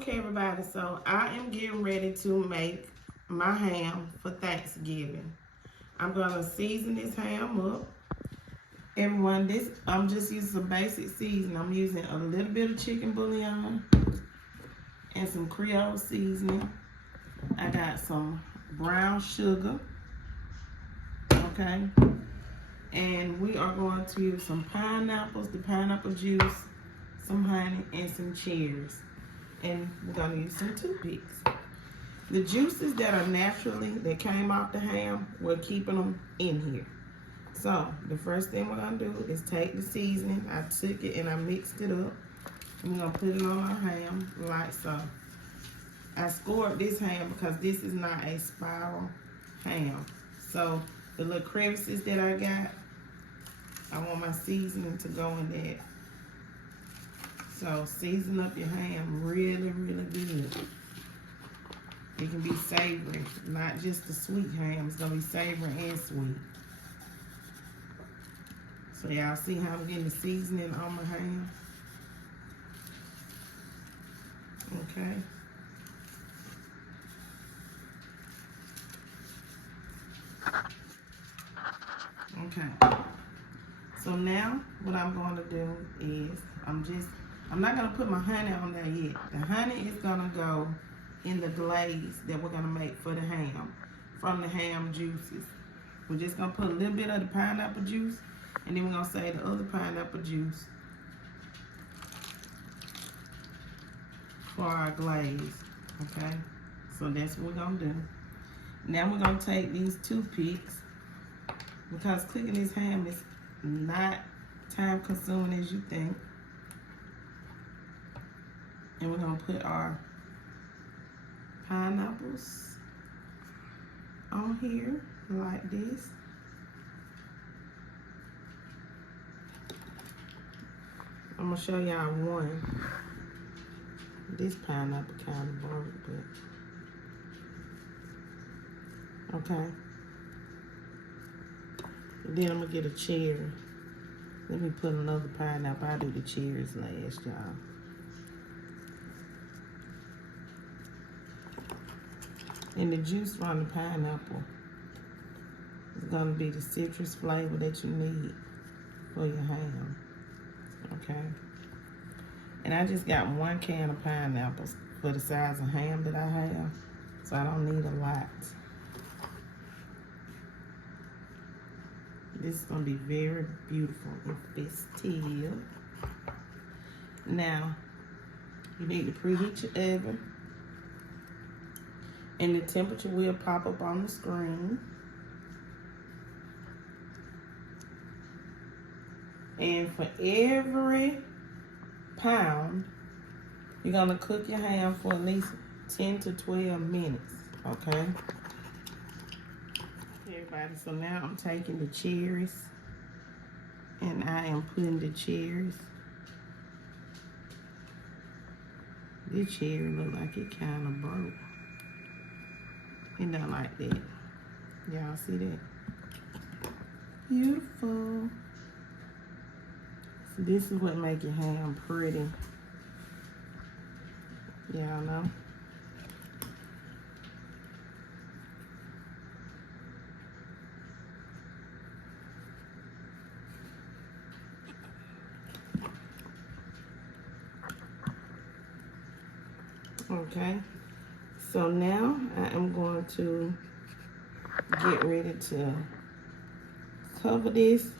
Okay, everybody, so I am getting ready to make my ham for Thanksgiving. I'm gonna season this ham up. Everyone, I'm just using some basic seasoning. I'm using a little bit of chicken bouillon and some Creole seasoning. I got some brown sugar, okay? And we are going to use some pineapples, the pineapple juice, some honey, and some cherries. And we're gonna use some toothpicks. The juices that are that came off the ham, we're keeping them in here. So the first thing we're gonna do is take the seasoning. I took it and I mixed it up. And we're gonna put it on our ham like so. I scored this ham because this is not a spiral ham. So the little crevices that I got, I want my seasoning to go in that. So season up your ham really, really good. It can be savory, not just the sweet ham. It's gonna be savory and sweet. So y'all see how I'm getting the seasoning on my ham? Okay. Okay. So now what I'm going to do is I'm not going to put my honey on there yet. The honey is going to go in the glaze that we're going to make for the ham, from the ham juices. We're just going to put a little bit of the pineapple juice, and then we're going to save the other pineapple juice for our glaze, okay? So that's what we're going to do. Now we're going to take these toothpicks, because cooking this ham is not time consuming as you think. And we're gonna put our pineapples on here like this. I'm gonna show y'all one. This pineapple kind of broke, but okay. And then I'm gonna get a cherry. Let me put another pineapple. I'll do the cherries last, y'all. And the juice from the pineapple is gonna be the citrus flavor that you need for your ham, okay? And I just got 1 can of pineapples for the size of ham that I have, so I don't need a lot. This is gonna be very beautiful and festive. Now, you need to preheat your oven, and the temperature will pop up on the screen. And for every pound, you're gonna cook your ham for at least 10 to 12 minutes, okay? Everybody, so now I'm taking the cherries, and I am putting the cherries. This cherry look like it kind of broke. It don't like that. Y'all see that? Beautiful. So this is what make your ham pretty. Y'all know? Okay, so now I am going to get ready to cover this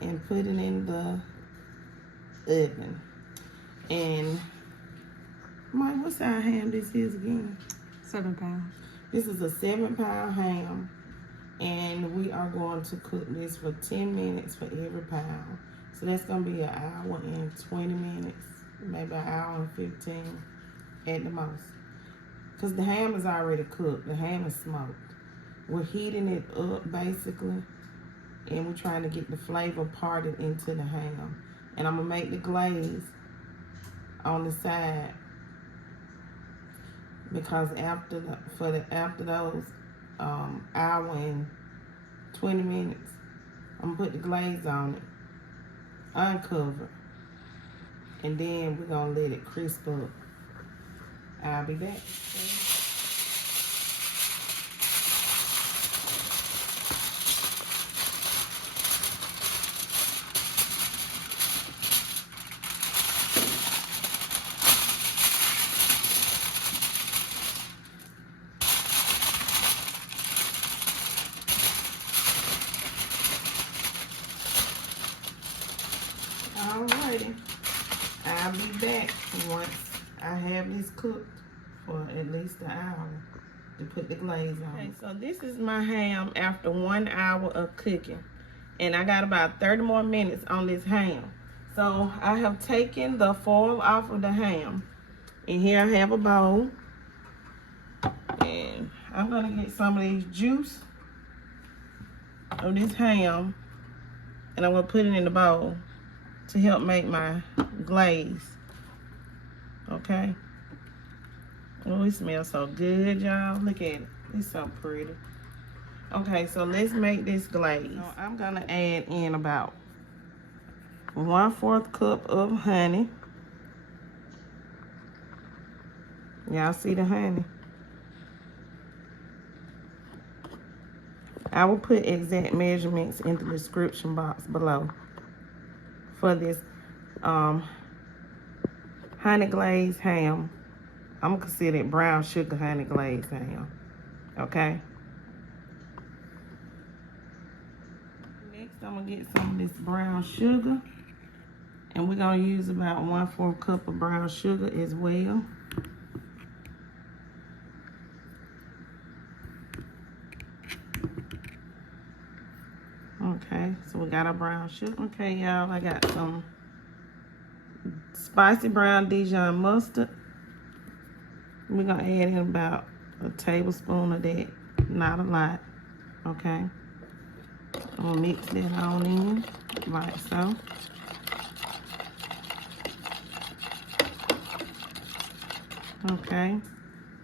and put it in the oven. And Mike, what size ham this is again? 7 pounds. This is a 7-pound ham, and we are going to cook this for 10 minutes for every pound. So that's gonna be 1 hour and 20 minutes, maybe 1 hour and 15 at the most. Because the ham is already cooked. The ham is smoked. We're heating it up basically, and we're trying to get the flavor parted into the ham. And I'm gonna make the glaze on the side, because after those hour and 20 minutes, I'm gonna put the glaze on it, uncover, and then we're gonna let it crisp up. I'll be back. Alrighty, I'll be back once I have this cooked for at least an hour to put the glaze on. Okay, so this is my ham after 1 hour of cooking, and I got about 30 more minutes on this ham. So I have taken the foil off of the ham, and here I have a bowl, and I'm gonna get some of this juice of this ham, and I'm gonna put it in the bowl to help make my glaze. Okay. Oh, it smells so good, y'all. Look at it. It's so pretty. Okay, so let's make this glaze. So I'm gonna add in about 1/4 cup of honey. Y'all see the honey? I will put exact measurements in the description box below for this honey glazed ham. I'm gonna consider it brown sugar honey glazed ham. Okay. Next, I'm gonna get some of this brown sugar, and we're gonna use about 1/4 cup of brown sugar as well. Okay, so we got our brown sugar. Okay, y'all, I got some spicy brown Dijon mustard. We're gonna add in about a tablespoon of that, not a lot. Okay, I'm gonna mix that on in like so. Okay,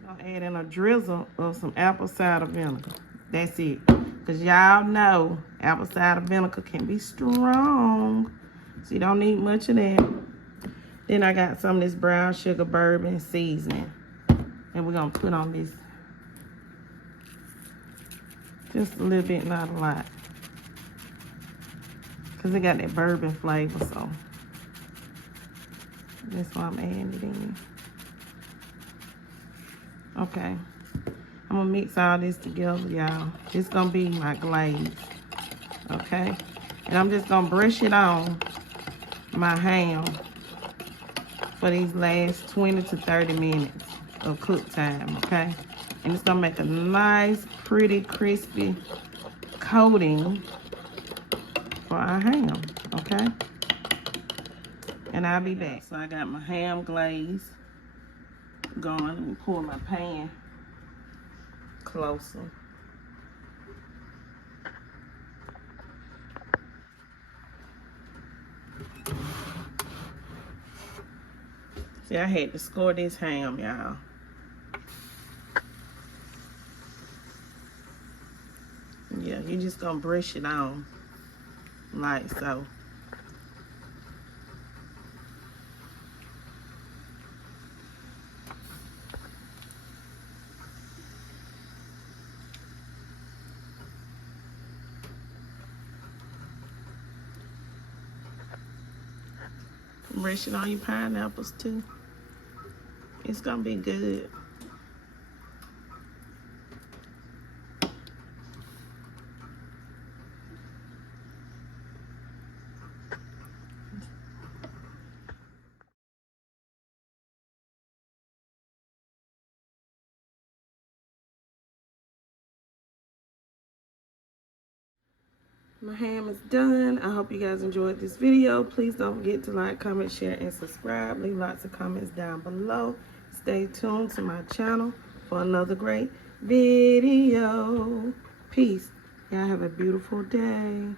I'll add in a drizzle of some apple cider vinegar. That's it. Because y'all know apple cider vinegar can be strong. So you don't need much of that. Then I got some of this brown sugar bourbon seasoning. And we're going to put on this. Just a little bit, not a lot. Because it got that bourbon flavor, so. That's why I'm adding it in. Okay. I'm gonna mix all this together, y'all. This gonna be my glaze, okay? And I'm just gonna brush it on my ham for these last 20 to 30 minutes of cook time, okay? And it's gonna make a nice, pretty, crispy coating for our ham, okay? And I'll be back. So I got my ham glaze going. Let me pull my pan closer. See, I had to score this ham, y'all. Yeah, you're just gonna brush it on like so. Brush it on your pineapples too. It's gonna be good. My ham is done. I hope you guys enjoyed this video. Please don't forget to like, comment, share, and subscribe. Leave lots of comments down below. Stay tuned to my channel for another great video. Peace. Y'all have a beautiful day.